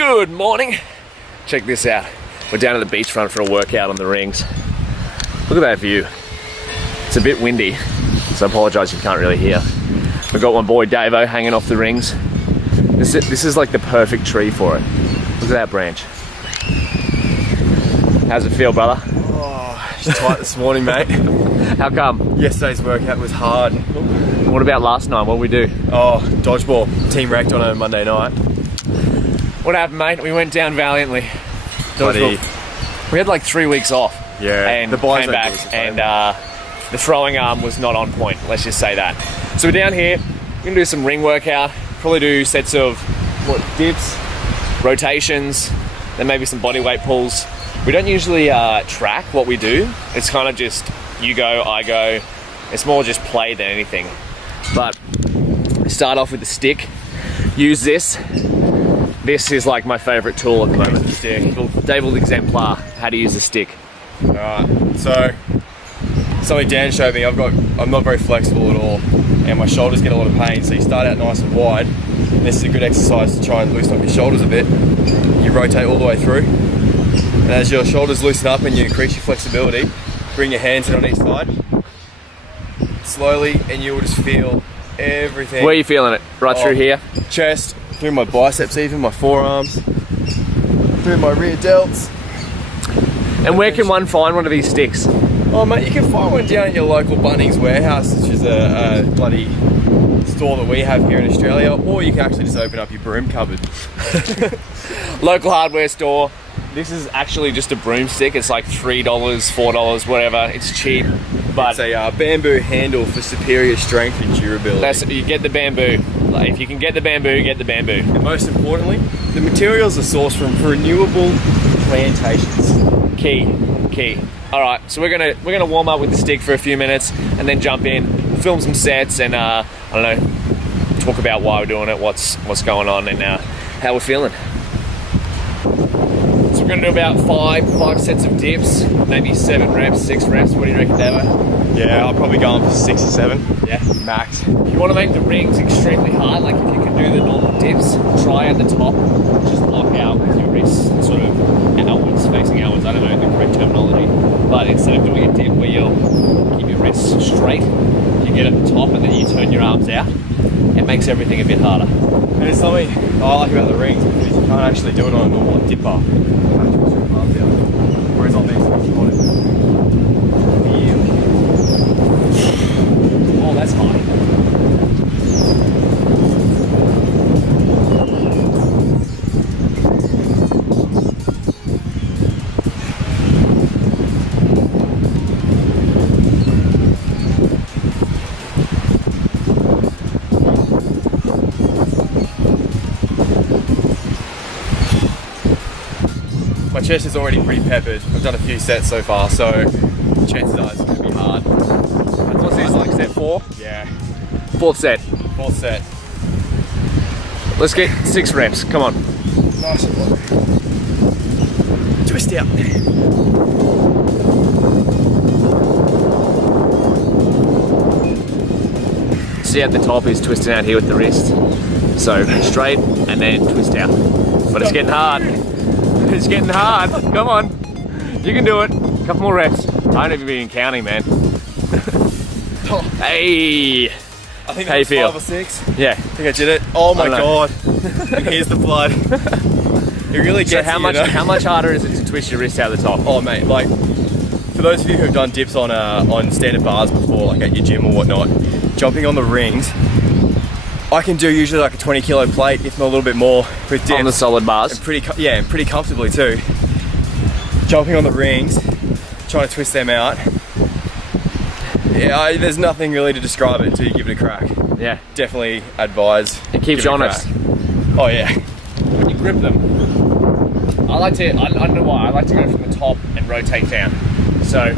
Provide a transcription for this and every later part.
Good morning. Check this out. We're down at the beachfront for a workout on the rings. Look at that view. It's a bit windy, so I apologise if you can't really hear. We've got my boy Davo hanging off the rings. This is like the perfect tree for it. Look at that branch. How's it feel, brother? Oh, it's tight this morning, mate. How come? Yesterday's workout was hard. What about last night? What did we do? Oh, dodgeball. Team wrecked on a Monday night. What happened, mate? We went down valiantly. Bloody. We had like 3 weeks off. Yeah. And the boys came back, and the throwing arm was not on point. Let's just say that. So we're down here. We're gonna do some ring workout. Probably do sets of dips, rotations, then maybe some body weight pulls. We don't usually track what we do. It's kind of just you go, I go. It's more just play than anything. But start off with the stick. Use this. This is like my favorite tool at the moment. Stick. Dave will exemplar how to use a stick. Alright, so something Dan showed me. I'm not very flexible at all, and my shoulders get a lot of pain. So you start out nice and wide. And this is a good exercise to try and loosen up your shoulders a bit. You rotate all the way through, and as your shoulders loosen up and you increase your flexibility, bring your hands in on each side slowly, and you will just feel everything. Where are you feeling it? Right through here? Chest, through my biceps, even my forearms, through my rear delts. And where can one find one of these sticks? Oh mate, you can find one down at your local Bunnings warehouse, which is a bloody store that we have here in Australia, or you can actually just open up your broom cupboard. Local hardware store. This is actually just a broomstick. It's like $3, $4, whatever. It's cheap, but It's a bamboo handle for superior strength and durability. you get the bamboo. Like, if you can get the bamboo, get the bamboo. And most importantly, the materials are sourced from renewable plantations. Key. All right, so we're gonna warm up with the stick for a few minutes and then jump in, film some sets, and I don't know, talk about why we're doing it, what's going on, and how we're feeling. So we're gonna do about five sets of dips, maybe 7 reps, 6 reps. What do you reckon, Davo? Yeah, I'll probably go on for 6 or 7. Yeah, max. You want to make the rings extremely hard. Like if you can do the normal dips, try at the top, just lock out with your wrists sort of outwards, facing outwards. I don't know the correct terminology, but instead of doing a dip where you'll keep your wrists straight, you get at the top and then you turn your arms out. It makes everything a bit harder. And it's something I like about the rings, because you can't actually do it on a normal dip bar. Whereas on these, you want it. Oh, that's high. My chest is already pretty peppered. I've done a few sets so far, so chances are it's going to be hard. What's this, like set 4? Yeah. 4th set. 4th set. Let's get 6 reps. Come on. Nice and low. Twist out. See at the top is twisting out here with the wrist. So straight and then twist out. But it's getting hard. It's getting hard. Come on. You can do it. A couple more reps. I don't even be counting, man. Hey. I think How you that was feel? 5 or 6. Yeah. I think I did it. Oh my god. And here's the blood. It really gets So how much harder is it to twist your wrist out the top? Oh mate, like for those of you who have done dips on standard bars before, like at your gym or whatnot, jumping on the rings, I can do usually like a 20 kilo plate, if not a little bit more, with dips. On the solid bars? And pretty comfortably too. Jumping on the rings, trying to twist them out. Yeah, there's nothing really to describe it until you give it a crack. Yeah. Definitely advise. It keeps you honest. Oh yeah. When you grip them, I don't know why, I like to go from the top and rotate down. So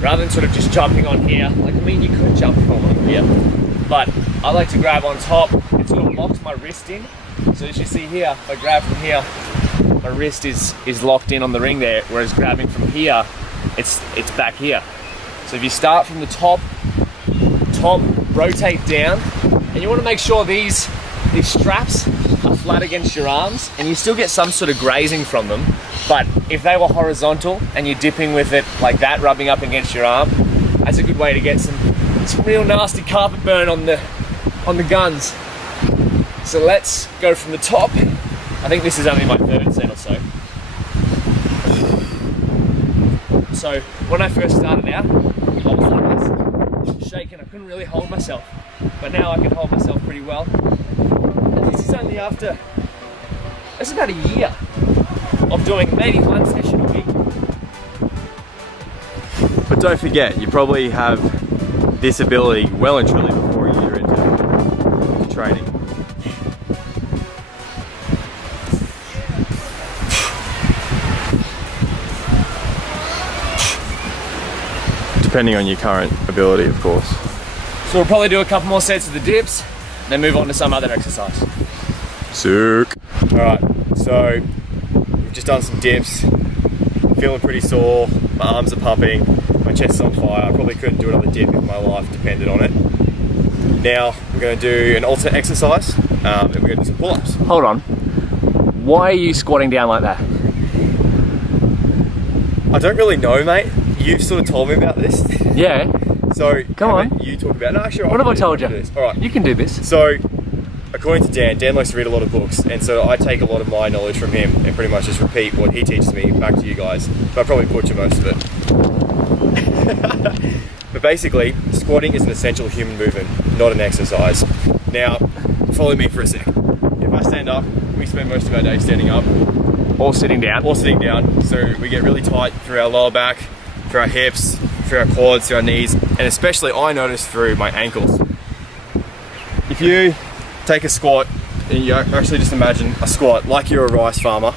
rather than sort of just jumping on here, like I mean you could jump from on here, but I like to grab on top. It sort of locks my wrist in. So as you see here, if I grab from here, my wrist is locked in on the ring there, whereas grabbing from here, it's back here. So if you start from the top, rotate down, and you want to make sure these straps are flat against your arms and you still get some sort of grazing from them. But if they were horizontal and you're dipping with it like that, rubbing up against your arm, that's a good way to get some real nasty carpet burn on the guns. So let's go from the top. I think this is only my third set or so. So when I first started out, I was like this, shaking. I couldn't really hold myself, but now I can hold myself pretty well. And this is only after, it's about a year of doing maybe one session a week. But don't forget, you probably have this ability well and truly before you're into training. Depending on your current ability, of course. So we'll probably do a couple more sets of the dips, then move on to some other exercise. Sick. Alright, so we've just done some dips. Feeling pretty sore, my arms are pumping, my chest is on fire. I probably couldn't do another dip if my life depended on it. Now we're going to do an alternate exercise, and we're going to do some pull-ups. Hold on. Why are you squatting down like that? I don't really know, mate. You've sort of told me about this. Yeah. So come on. You talk about it. No, actually, what have I told you? Alright. You can do this. So, according to Dan likes to read a lot of books, and so I take a lot of my knowledge from him and pretty much just repeat what he teaches me back to you guys. But I probably butcher most of it. But basically, squatting is an essential human movement, not an exercise. Now, follow me for a sec. If I stand up, we spend most of our day standing up. Or sitting down. Or sitting down. So we get really tight through our lower back, through our hips, through our quads, through our knees, and especially I notice through my ankles. If you take a squat, and you actually just imagine a squat like you're a rice farmer.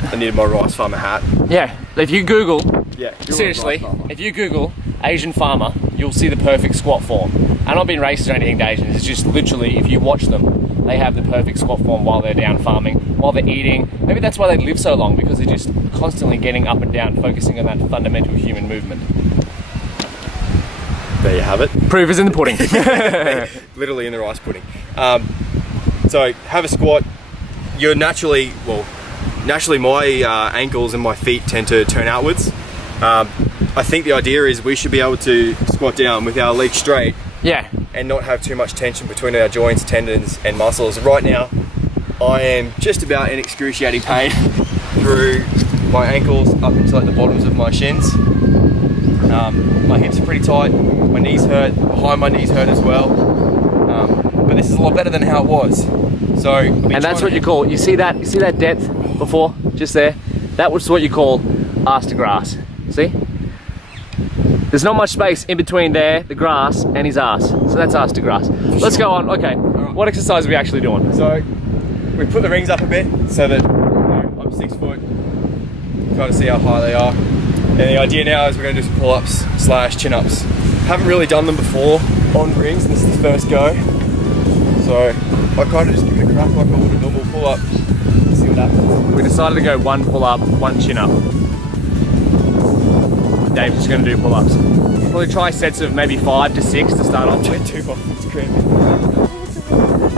I needed my rice farmer hat. Yeah, if you Google, Google seriously, if you Google Asian farmer, you'll see the perfect squat form. I'm not being racist or anything to Asians, it's just literally, if you watch them, they have the perfect squat form while they're down farming, while they're eating. Maybe that's why they live so long, because they're just constantly getting up and down, focusing on that fundamental human movement. There you have it. Proof is in the pudding. Literally in the rice pudding. So have a squat. You're naturally my ankles and my feet tend to turn outwards. I think the idea is we should be able to squat down with our legs straight. Yeah. And not have too much tension between our joints, tendons and muscles. Right now, I am just about in excruciating pain through my ankles up into like the bottoms of my shins. My hips are pretty tight, my knees hurt, behind my knees hurt as well. But this is a lot better than how it was. So, and that's what you call, you see that depth before, just there? That was what you call ass to grass, see? There's not much space in between there, the grass, and his ass. So that's ass to grass. Let's go on. Okay, what exercise are we actually doing? So, we put the rings up a bit so that I'm 6 foot. Kind of see how high they are. And the idea now is we're going to do some pull-ups / chin-ups. Haven't really done them before on rings, and this is the first go. So, I kind of just give it a crack like I would a normal pull-up. See what happens. We decided to go one pull-up, one chin-up. Dave's just going to do pull-ups. Probably try sets of maybe 5 to 6 to start off with. 2 it's cramping.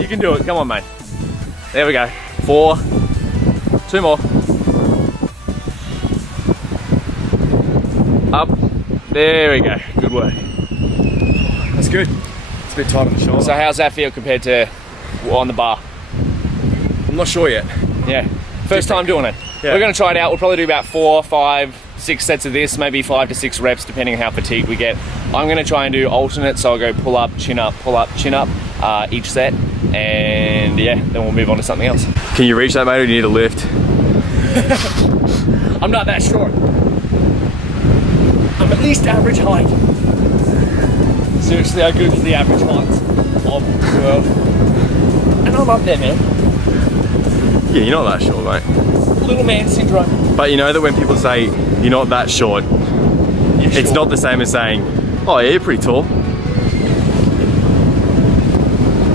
You can do it, come on mate. There we go. 4, 2 more. Up, there we go, good work. That's good. It's a bit tight on the shoulder. So how's that feel compared to on the bar? I'm not sure yet. Yeah, first time doing it. Yeah. We're going to try it out. We'll probably do about 4, 5, 6 sets of this, maybe 5 to 6 reps depending on how fatigued we get. I'm going to try and do alternate, so I'll go pull up, chin up, each set, and yeah, then we'll move on to something else. Can you reach that, mate, or do you need a lift? I'm not that short. I'm at least average height. Seriously, I googled the average height of the world, and I'm up there, man. Yeah, you're not that short, mate. Little man syndrome. But you know that when people say you're not that short, it's not the same as saying, oh yeah, you're pretty tall.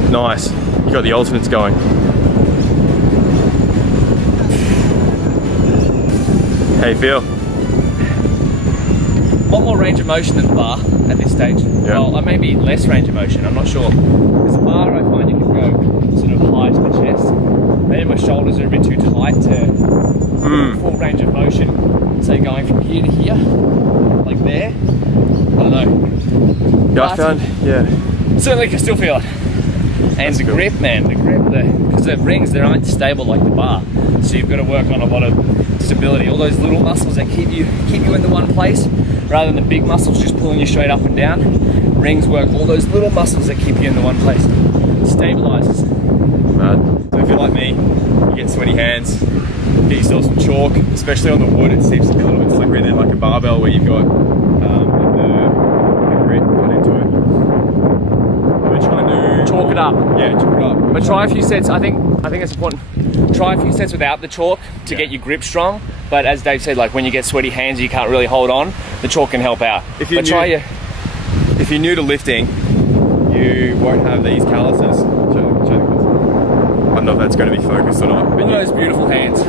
Nice. You got the alternates going. How you feel? A lot more range of motion than the bar at this stage. Yeah. Well, maybe less range of motion, I'm not sure. Because the bar, I find you can go sort of high to the chest. maybe my shoulders are a bit too tight to full range of motion. Say going from here to here, like there. I don't know. Yeah, I found, Certainly can still feel it. And the grip, man, because the rings, they aren't stable like the bar. So you've got to work on a lot of stability. All those little muscles that keep you in the one place, rather than the big muscles just pulling you straight up and down. Rings work all those little muscles that keep you in the one place. Stabilizes. So if you're like me, you get sweaty hands, get yourself some chalk, especially on the wood. It seems to be a little bit slippery there, like a barbell where you've got the grit cut into it. We're trying to Chalk it up. Yeah, chalk it up. But try a few sets. I think it's important. Try a few sets without the chalk to get your grip strong. But as Dave said, like when you get sweaty hands, you can't really hold on. The chalk can help out. If you're new to lifting, you won't have these calluses. I don't know if that's going to be focused or not. Look at those beautiful hands. You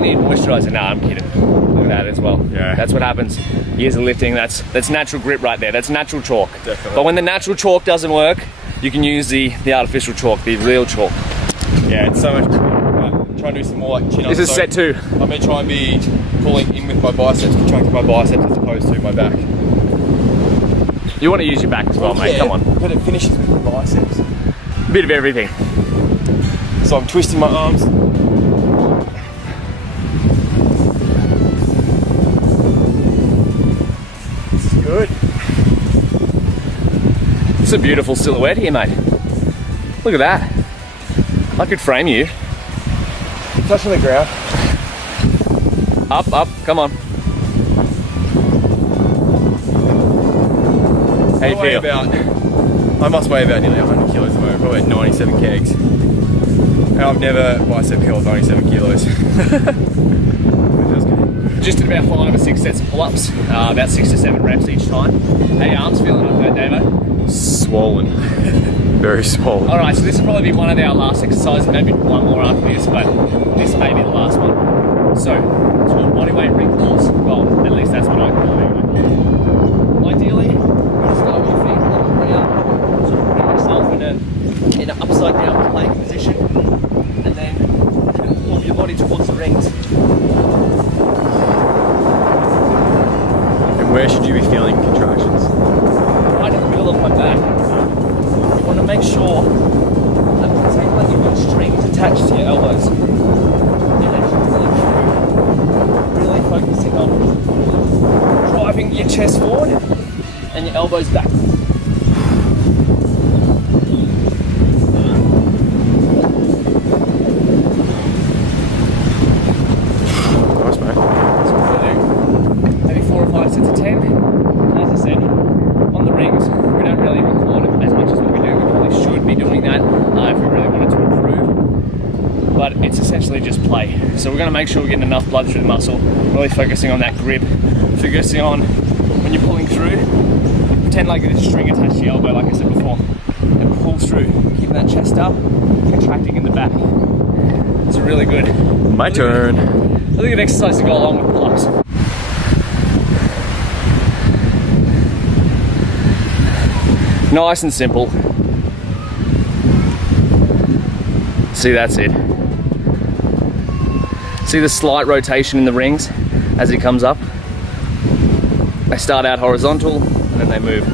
need moisturizer. Nah, I'm kidding. Look at that as well. Yeah. That's what happens. Years of lifting, that's natural grip right there. That's natural chalk. Definitely. But when the natural chalk doesn't work, you can use the artificial chalk, the real chalk. Yeah, it's so much. Right, try and do some more like chin-ups. This is set 2. I'm going to try and be pulling in with my biceps, trying to keep my biceps as opposed to my back. You want to use your back as well, mate. Yeah, Come on. But it finishes with my biceps. A bit of everything. So I'm twisting my arms. This is good. It's a beautiful silhouette here, mate. Look at that. I could frame you. Touching the ground. Up, come on. How you feel? I must weigh about nearly 100 kilos at the moment, probably 97 kegs. And I've never bicep curled 97 kilos. It feels good. Just did about 5 or 6 sets of pull-ups, about 6 to 7 reps each time. How your arms feeling on that, Davo? Swollen. Very swollen. Alright, so this will probably be one of our last exercises, maybe one more after this, but this may be the last one. So, it's called bodyweight ring pulls. Well, at least that's what I call it. Ideally, you want to start with your feet on the ground, sort of putting yourself in an upside down plank position, and then pull your body towards the rings. And where should you be feeling contractions? Right in the middle of my back. You want to make sure that pretend like you've got strings attached to your elbows. And then really focusing on driving your chest forward and your elbows back. Nice, mate. That's what we're going to do. Maybe 4 or 5 sets of 10. As I said, on the rings, we don't really record it as much as what we do. We probably should be doing that if we really wanted to improve. But it's essentially just play. So we're going to make sure we're getting enough blood through the muscle, really focusing on that grip, focusing on when you're pulling through, pretend like there's a string attached to your elbow, like I said before, and pull through, keeping that chest up, contracting in the back. It's really good. My turn. I think an exercise to go along with pull-ups. Nice and simple. See, that's it. See the slight rotation in the rings as it comes up? They start out horizontal and then they move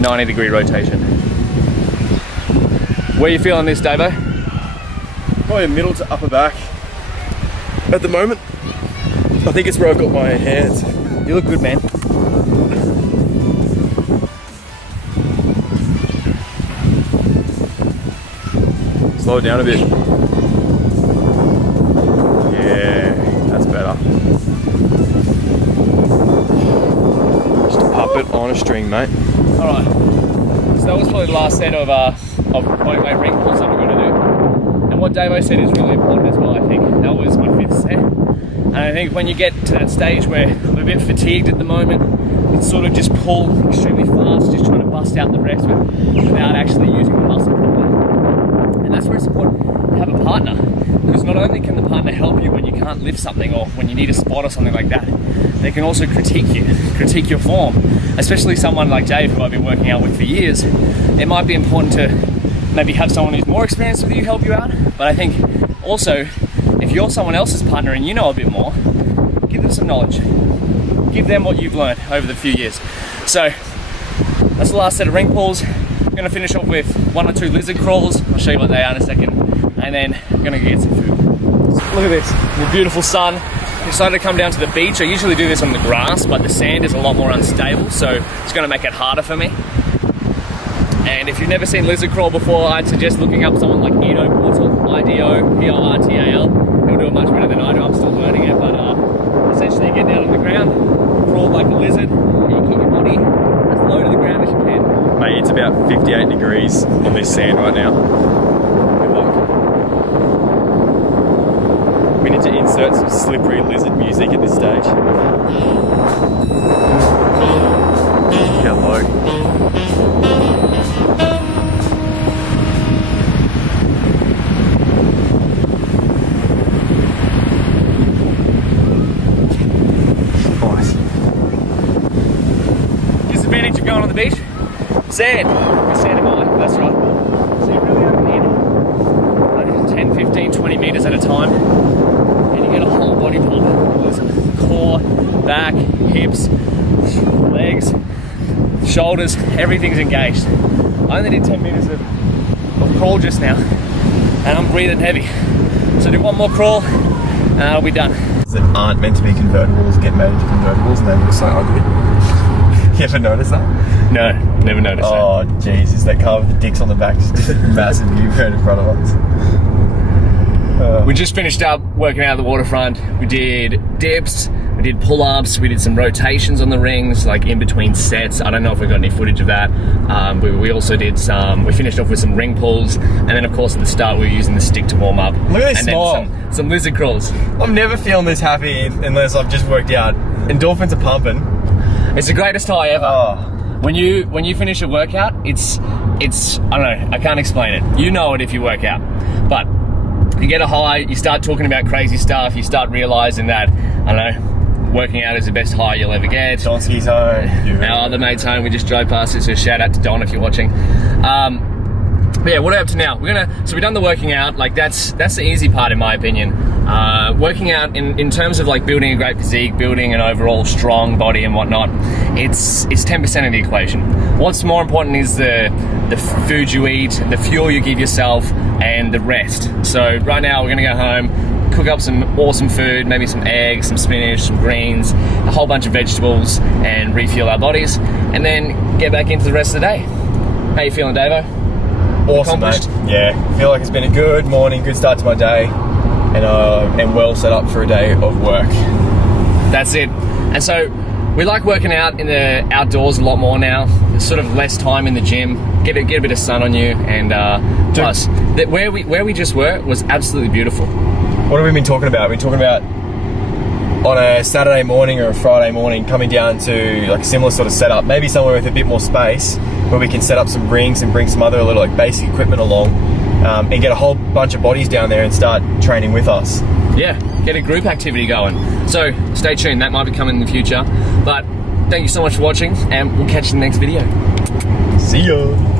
90-degree rotation. Where are you feeling this, Davo? Probably middle to upper back. At the moment, I think it's where I've got my hands. You look good, man. Slow it down a bit. Yeah, that's better. Just a puppet on a string, mate. Alright, so that was probably the last set of bodyweight ring pulls that we're going to do. And what Davo said is really important as well, I think. That was my 5th set. And I think when you get to that stage where I'm a bit fatigued at the moment, it's sort of just pull extremely fast, just trying to bust out the reps without actually using the muscle properly. And that's where it's important to have a partner, because not only can the partner help you when you can't lift something or when you need a spot or something like that, they can also critique your form. Especially someone like Dave, who I've been working out with for years. It might be important to maybe have someone who's more experienced with you help you out. But I think also, if you're someone else's partner and you know a bit more, give them some knowledge. Give them what you've learned over the few years. So that's the last set of ring pulls. I'm gonna finish off with 1 or 2 lizard crawls. I'll show you what they are in a second. And then I'm gonna get some food. Look at this, the beautiful sun. Decided to come down to the beach. I usually do this on the grass, but the sand is a lot more unstable, so it's gonna make it harder for me. And if you've never seen lizard crawl before, I'd suggest looking up someone like Ido Portal, I-D-O-P-O-R-T-A-L. He'll do it much better than I do. I'm still learning it, but essentially you get down on the ground, crawl like a lizard, and you keep your body as low to the ground as you can. Mate, it's about 58 degrees on this sand right now. Good luck. We need to insert some slippery lizard music at this stage. Get low. Disadvantage of going on the beach? Sand. There's sand in my life, that's right. So you really only need like 10, 15, 20 meters at a time, and you get a whole body pump. Listen, core, back, hips, legs, shoulders, everything's engaged. I only did 10 meters of crawl just now, and I'm breathing heavy. So do one more crawl, and I'll be done. That aren't meant to be convertibles get made into convertibles, and they look so ugly. You ever notice that? No, never noticed that. Oh, Jesus, that car with the dicks on the back is just a massive U-turn in front of us. We just finished up working out at the waterfront. We did dips, we did pull-ups, we did some rotations on the rings, like in between sets. I don't know if we got any footage of that. We also did we finished off with some ring pulls, and then of course at the start we were using the stick to warm up. Look at this smile. Then some lizard crawls. I'm never feeling this happy unless I've just worked out. Endorphins are pumping. It's the greatest high ever. Oh. When you finish a workout, it's I don't know, I can't explain it. You know it if you work out. But you get a high, you start talking about crazy stuff, you start realizing that, I don't know, working out is the best high you'll ever get. Donski's home. Our other mate's home, we just drove past it, so shout out to Don if you're watching. But yeah, what are we up to now? So we've done the working out, like that's the easy part in my opinion. Working out in terms of like building a great physique, building an overall strong body and whatnot, it's 10% of the equation. What's more important is the food you eat, the fuel you give yourself, and the rest. So right now we're gonna go home, cook up some awesome food, maybe some eggs, some spinach, some greens, a whole bunch of vegetables, and refuel our bodies, and then get back into the rest of the day. How you feeling, Davo? Awesome, mate. Yeah, feel like it's been a good morning, good start to my day, and well set up for a day of work. That's it. And so we like working out in the outdoors a lot more now. There's sort of less time in the gym. Get a bit of sun on you, and plus where we just were was absolutely beautiful. What have we been talking about? We've been talking about on a Saturday morning or a Friday morning coming down to like a similar sort of setup, maybe somewhere with a bit more space where we can set up some rings and bring some other little like basic equipment along, and get a whole bunch of bodies down there and start training with us. Yeah, get a group activity going. So stay tuned, that might be coming in the future. But thank you so much for watching, and we'll catch you in the next video. See ya.